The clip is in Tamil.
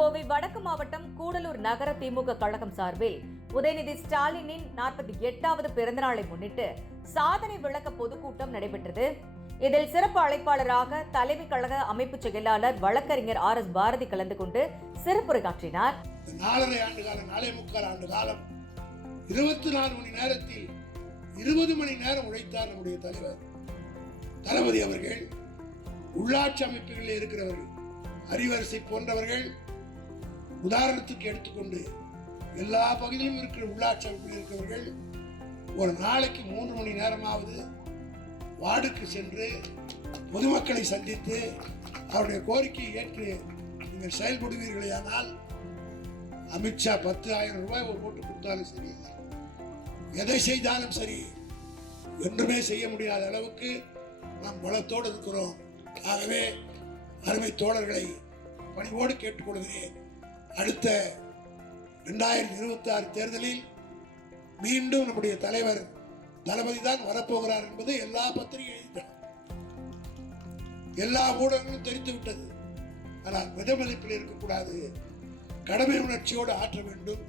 கோவை வடக்கு மாவட்டம் கூடலூர் நகர திமுக கழகம் சார்பில் உதயநிதி ஸ்டாலினின் 48வது பிறந்தநாளை முன்னிட்டு சாதனை விளக்க பொதுக்கூட்டம் நடைபெற்றது. இதில் சிறப்பு அழைப்பாளராக தலைமை கழக அமைப்பு செயலாளர் வழக்கறிஞர் RS பாரதி கலந்து கொண்டு சிறப்புரையாற்றினார். 4.5 ஆண்டு காலம் 4.25 ஆண்டு காலம் 24 மணி நேரத்தில் 20 மணி நேரம் உழைத்தார் நம்முடைய தலைவர் தளபதி அவர்கள். உள்ளாட்சி அமைப்புகளில் இருக்கிறவர்கள் அரிவரிசை போன்றவர்கள் உதாரணத்துக்கு எடுத்துக்கொண்டு எல்லா பகுதியிலும் இருக்கிற உள்ளாட்சி அமைப்பில் இருக்கிறவர்கள் ஒரு நாளைக்கு 3 மணி நேரமாவது வார்டுக்கு சென்று பொதுமக்களை சந்தித்து அவருடைய கோரிக்கையை ஏற்று நீங்கள் செயல்படுவீர்களேயானால் அமித்ஷா 10,000 ரூபாய் ஒரு ஓட்டு கொடுத்தாலும் சரி, எதை செய்தாலும் சரி, ஒன்றுமே செய்ய முடியாத அளவுக்கு நாம் பலத்தோடு இருக்கிறோம். ஆகவே அருமை தோழர்களை பணிவோடு கேட்டுக்கொள்கிறேன். அடுத்த 2026 தேர்தலில் மீண்டும் நம்முடைய தலைவர் தளபதி தான் வரப்போகிறார் என்பது எல்லா பத்திரிகைகளும் எல்லா ஊடகங்களும் தெரிந்து விட்டது. ஆனால் மிதமதிப்பில் இருக்கக்கூடாது, கடமை உணர்ச்சியோடு ஆற்ற வேண்டும்.